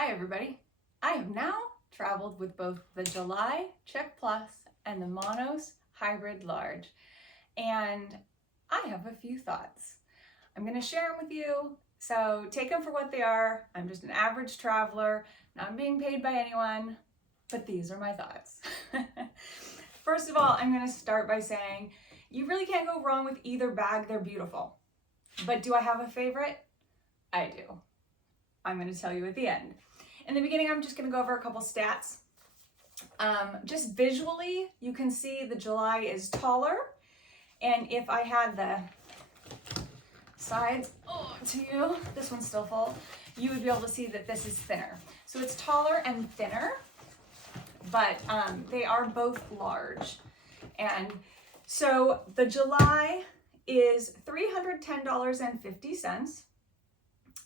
Hi everybody. I have now traveled with both the July Check Plus and the Monos Hybrid Large, and I have a few thoughts. I'm going to share them with you, so take them for what they are. I'm just an average traveler, not being paid by anyone, but these are my thoughts. First of all, I'm going to start by saying you really can't go wrong with either bag. They're beautiful. But do I have a favorite? I do. I'm going to tell you at the end. In the beginning, I'm just going to go over a couple stats. Just visually, you can see the July is taller. And if I had the sides to you, this one's still full, you would be able to see that this is thinner. So it's taller and thinner, but they are both large. And so the July is $310.50.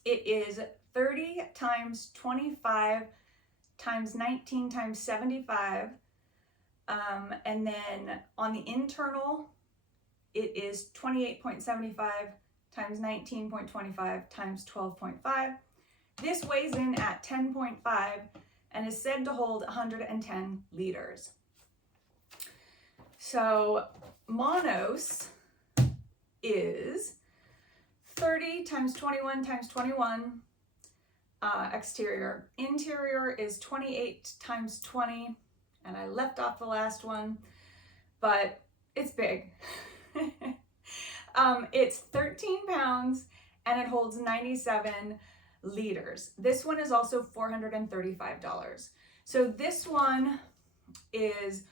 It is 30 times 25 times 19 times 75. And then on the internal, it is 28.75 times 19.25 times 12.5. This weighs in at 10.5 and is said to hold 110 liters. So Monos is 30 times 21 times 21 exterior. Interior is 28 times 20, and I left off the last one, but it's big. It's 13 pounds and it holds 97 liters. This one is also $435. So this one is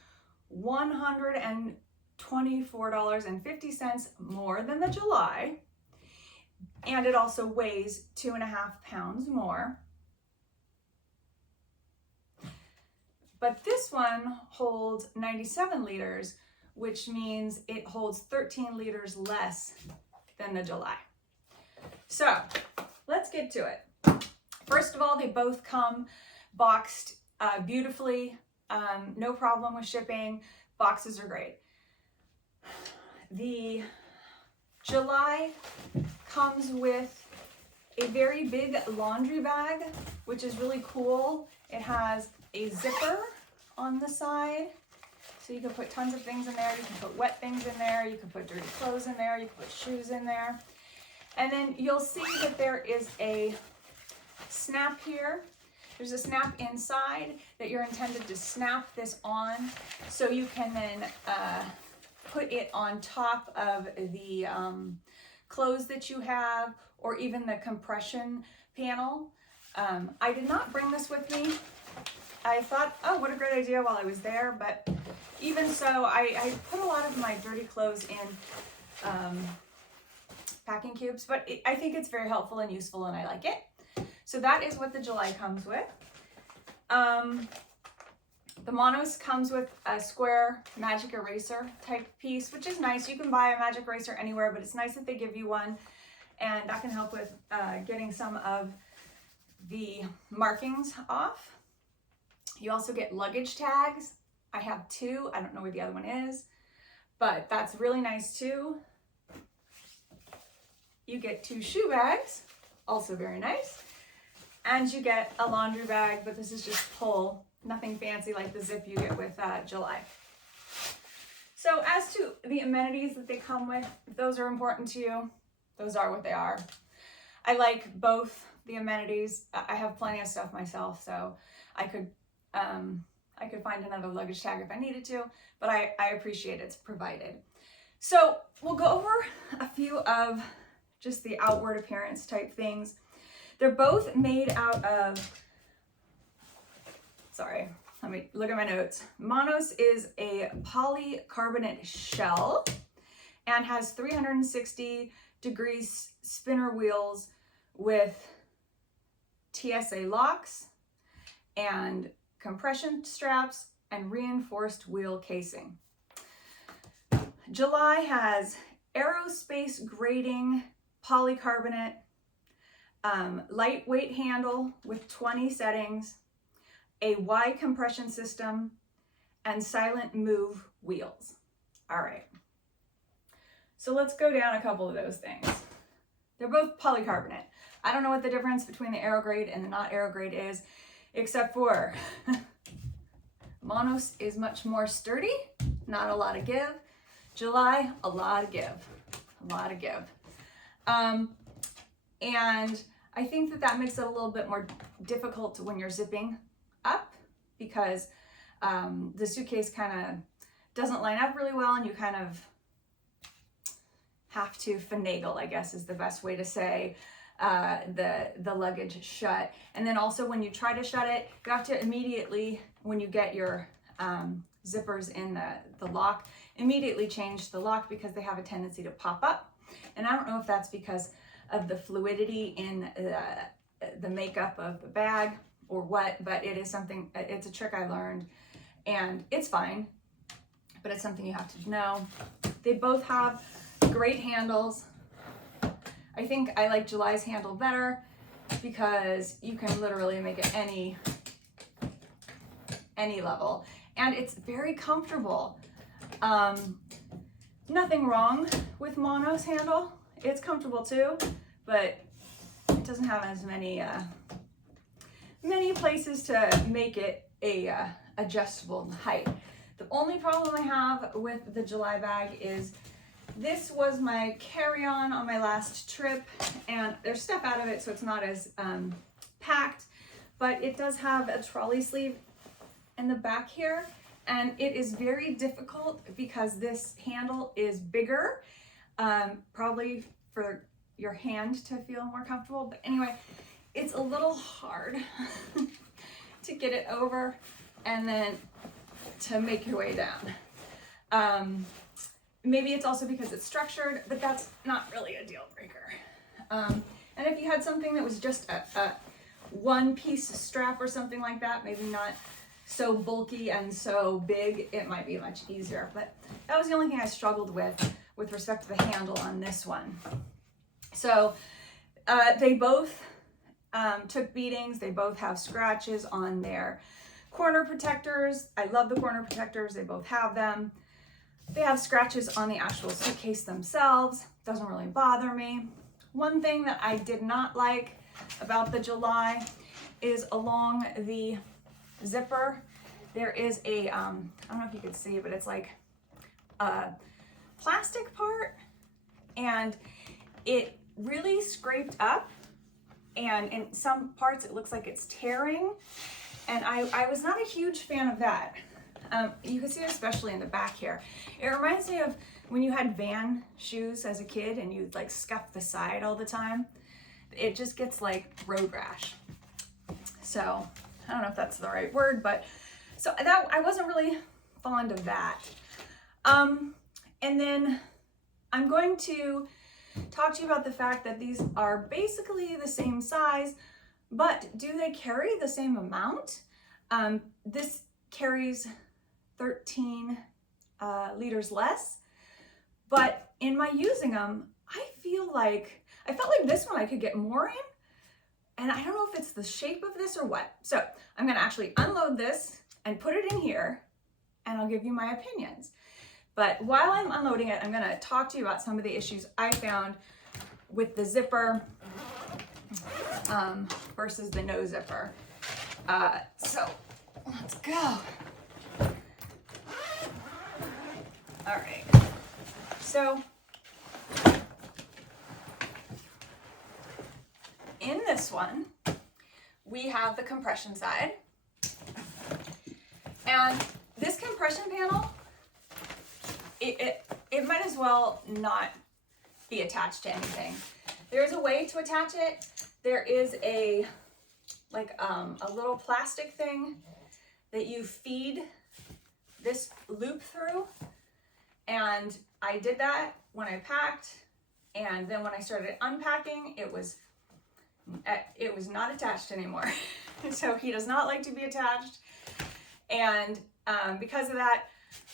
$124.50 more than the July. And it also weighs 2.5 pounds more. But this one holds 97 liters, which means it holds 13 liters less than the July. So let's get to it. First of all, they both come boxed beautifully. No problem with shipping. Boxes are great. The July comes with a very big laundry bag, which is really cool. It has a zipper on the side, so you can put tons of things in there. You can put wet things in there. You can put dirty clothes in there. You can put shoes in there. And then you'll see that there is a snap here. There's a snap inside that you're intended to snap this on, so you can then put it on top of the clothes that you have, or even the compression panel. I did not bring this with me. I thought, oh, what a great idea while I was there, but even so, I put a lot of my dirty clothes in packing cubes, but I think it's very helpful and useful, and I like it. So that is what the July comes with. The Monos comes with a square magic eraser type piece, which is nice. You can buy a magic eraser anywhere, but it's nice that they give you one, and that can help with getting some of the markings off. You also get luggage tags. I have 2. I don't know where the other one is, but that's really nice too. You get 2 shoe bags, also very nice. And you get a laundry bag, but this is just pull. Nothing fancy like the zip you get with July. So as to the amenities that they come with, if those are important to you, those are what they are. I like both the amenities. I have plenty of stuff myself, so I could find another luggage tag if I needed to, but I appreciate it's provided. So we'll go over a few of just the outward appearance type things. They're both made out of, sorry, let me look at my notes. Monos is a polycarbonate shell and has 360 degrees spinner wheels with TSA locks and compression straps and reinforced wheel casing. July has aerospace grading polycarbonate, lightweight handle with 20 settings, a Y compression system, and silent move wheels. All right, so let's go down a couple of those things. They're both polycarbonate. I don't know what the difference between the Aerograde and the not Aerograde is, except for Monos is much more sturdy, not a lot of give. July, a lot of give, a lot of give. And I think that that makes it a little bit more difficult when you're zipping up, because the suitcase kind of doesn't line up really well, and you kind of have to finagle, I guess is the best way to say, the luggage shut. And then also when you try to shut it, you have to immediately, when you get your zippers in the lock, immediately change the lock, because they have a tendency to pop up. And I don't know if that's because of the fluidity in the makeup of the bag or what, but it is something, it's a trick I learned, and it's fine, but it's something you have to know. They both have great handles. I think I like July's handle better because you can literally make it any level, and it's very comfortable. Nothing wrong with Mono's handle. It's comfortable too, but it doesn't have as many places to make it a adjustable height. The only problem I have with the July bag is this was my carry-on on my last trip, and there's stuff out of it, so it's not as packed, but it does have a trolley sleeve in the back here, and it is very difficult because this handle is bigger, probably for your hand to feel more comfortable. But anyway, it's a little hard to get it over and then to make your way down. Maybe it's also because it's structured, but that's not really a deal breaker. And if you had something that was just a one-piece strap or something like that, maybe not so bulky and so big, it might be much easier. But that was the only thing I struggled with respect to the handle on this one. So they both took beatings. They both have scratches on their corner protectors. I love the corner protectors. They both have them. They have scratches on the actual suitcase themselves. Doesn't really bother me. One thing that I did not like about the July is along the zipper, there is a, I don't know if you can see, but it's like a plastic part, and it really scraped up, and in some parts it looks like it's tearing, and I was not a huge fan of that. You can see it especially in the back here. It reminds me of when you had Van shoes as a kid and you'd like scuff the side all the time. It just gets like road rash. So I don't know if that's the right word, but so that I wasn't really fond of that. And then I'm going to talk to you about the fact that these are basically the same size, but do they carry the same amount? This carries 13 liters less, but in my using them, I felt like this one I could get more in, and I don't know if it's the shape of this or what. So I'm gonna actually unload this and put it in here, and I'll give you my opinions. But while I'm unloading it, I'm gonna talk to you about some of the issues I found with the zipper versus the no zipper. So let's go. All right, so in this one, we have the compression side, and this compression panel, it might as well not be attached to anything. There's a way to attach it. There is a little plastic thing that you feed this loop through, and I did that when I packed, and then when I started unpacking, it was not attached anymore. So he does not like to be attached, and because of that,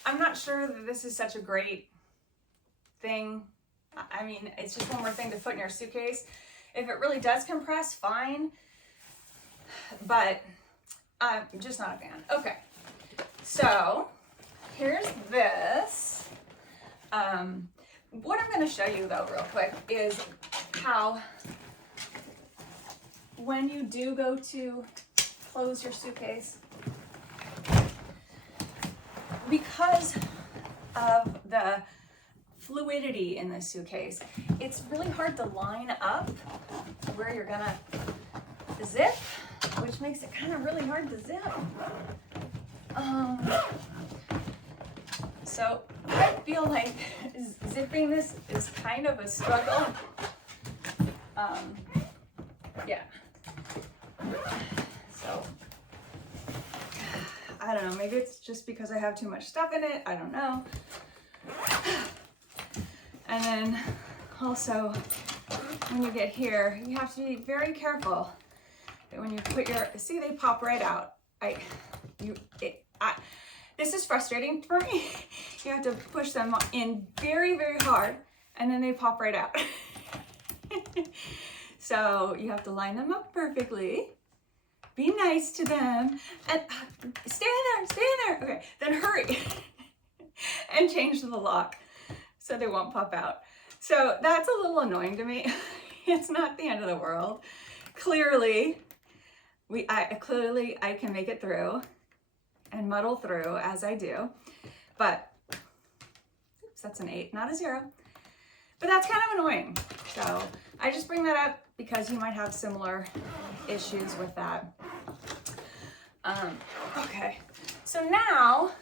I'm not sure that this is such a great thing. I mean, it's just one more thing to put in your suitcase. If it really does compress, fine, but I'm just not a fan. Okay, so here's this. What I'm going to show you though real quick is how when you do go to close your suitcase, because of the fluidity in this suitcase, it's really hard to line up where you're gonna zip, which makes it kind of really hard to zip. So I feel like zipping this is kind of a struggle. Yeah. So I don't know, maybe it's just because I have too much stuff in it, I don't know. And then also when you get here, you have to be very careful that when you put your, see, they pop right out. This is frustrating for me. You have to push them in very, very hard, and then they pop right out. So you have to line them up perfectly. Be nice to them, and stay in there. Okay, then hurry and change the lock so they won't pop out. So that's a little annoying to me. It's not the end of the world. Clearly, I can make it through and muddle through as I do, but oops, that's an 8, not a 0. But that's kind of annoying. So I just bring that up because you might have similar issues with that. Okay, so now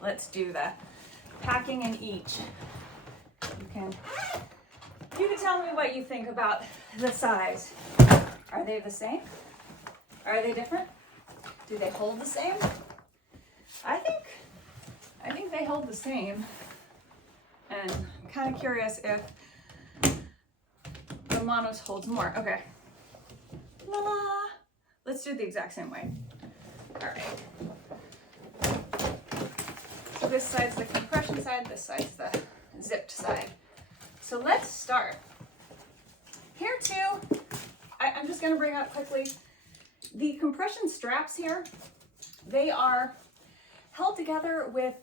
let's do the packing in each. You can tell me what you think about the size. Are they the same? Are they different? Do they hold the same? I think they hold the same. And I'm kind of curious if the Monos holds more. Okay. La la. Let's do it the exact same way. All right. So this side's the compression side, this side's the zipped side. So let's start. Here too, I'm just gonna bring up quickly, the compression straps here, they are held together with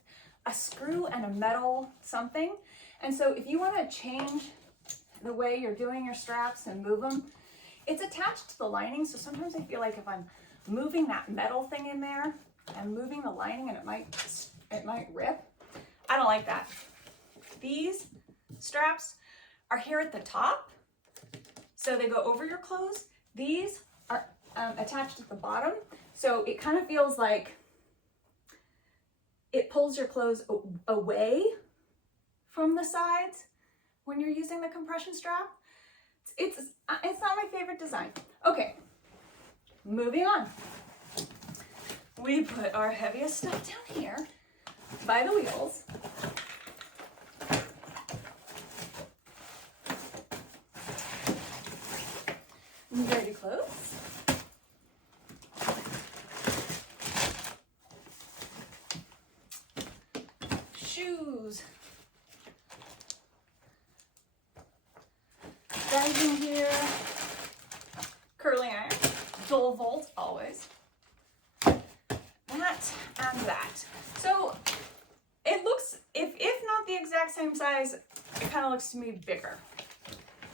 a screw and a metal something. And so if you wanna change the way you're doing your straps and move them, it's attached to the lining. So sometimes I feel like if I'm moving that metal thing in there, I'm moving the lining and it might rip. I don't like that. These straps are here at the top, so they go over your clothes. These are attached at the bottom, so it kind of feels like it pulls your clothes away from the sides when you're using the compression strap. It's not my favorite design. Okay, moving on. We put our heaviest stuff down here by the wheels. Dirty clothes. Shoes. Bags in here. Curling iron. Dull volt, always. That and that. So it looks, if not the exact same size, it kind of looks to me bigger.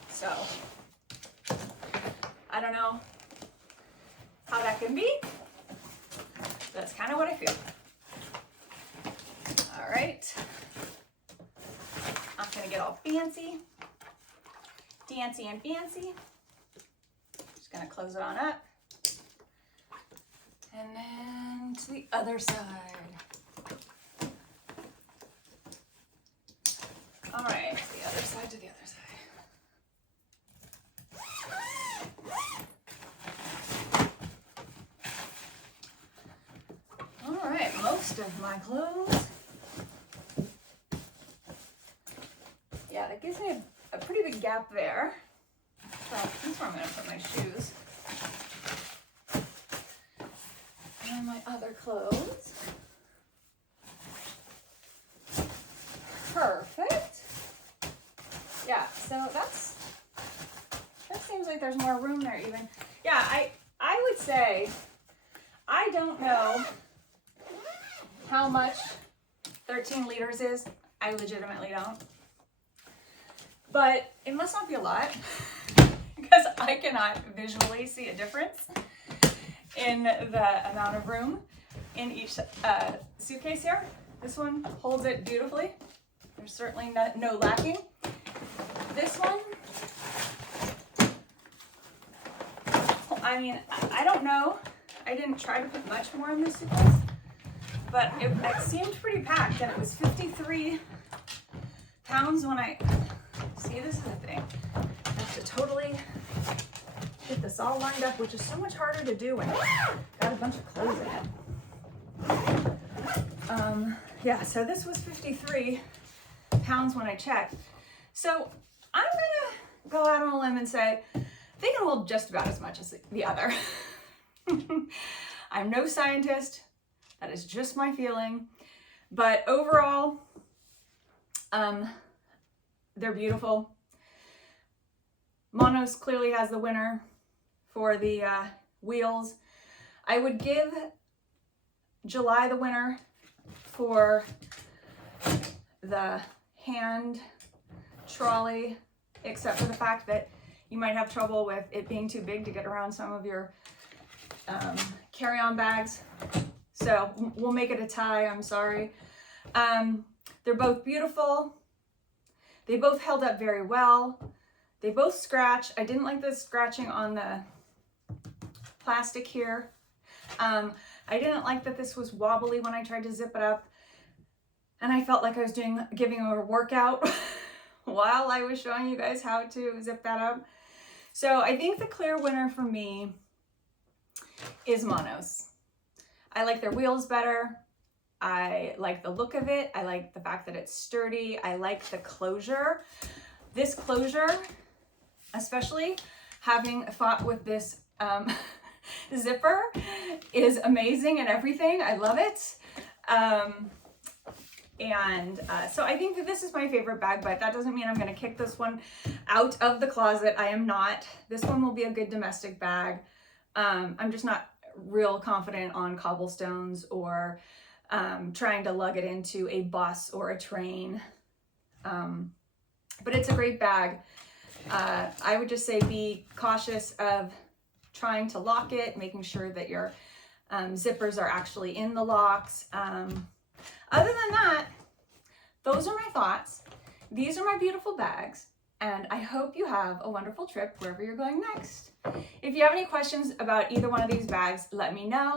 So I don't know how that can be. That's kind of what I feel. All right. I'm gonna get all fancy, dancy and fancy. Just gonna close it on up. And then to the other side. All right, the other side to the other side. All right, most of my clothes. Yeah, that gives me a pretty big gap there. So that's where I'm gonna put my shoes. And my other clothes. Perfect. Yeah, so that seems like there's more room there even. Yeah, I would say, I don't know how much 13 liters is. I legitimately don't. But it must not be a lot because because I cannot visually see a difference in the amount of room in each suitcase here. This one holds it beautifully. There's certainly no lacking. This one, I mean, I don't know. I didn't try to put much more in this suitcase, but it seemed pretty packed, and it was 53 pounds when I, see, this is the thing. I have to totally get this all lined up, which is so much harder to do when I've got a bunch of clothes in it. Yeah, so this was 53 pounds when I checked. So I'm gonna go out on a limb and say they can hold just about as much as the other. I'm no scientist, that is just my feeling. But overall, they're beautiful. Monos clearly has the winner for the wheels. I would give July the winner for the hand trolley, except for the fact that you might have trouble with it being too big to get around some of your carry-on bags. So we'll make it a tie, I'm sorry. They're both beautiful. They both held up very well. They both scratch. I didn't like the scratching on the plastic here. I didn't like that this was wobbly when I tried to zip it up. And I felt like I was giving a workout while I was showing you guys how to zip that up. So I think the clear winner for me is Monos. I like their wheels better. I like the look of it. I like the fact that it's sturdy. I like the closure. This closure, especially having fought with this zipper, is amazing and everything. I love it. So I think that this is my favorite bag, but that doesn't mean I'm going to kick this one out of the closet. I am not. This one will be a good domestic bag. I'm just not real confident on cobblestones or trying to lug it into a bus or a train. But it's a great bag. I would just say be cautious of trying to lock it, making sure that your zippers are actually in the locks. Other than that, those are my thoughts. These are my beautiful bags, and I hope you have a wonderful trip wherever you're going next. If you have any questions about either one of these bags, let me know.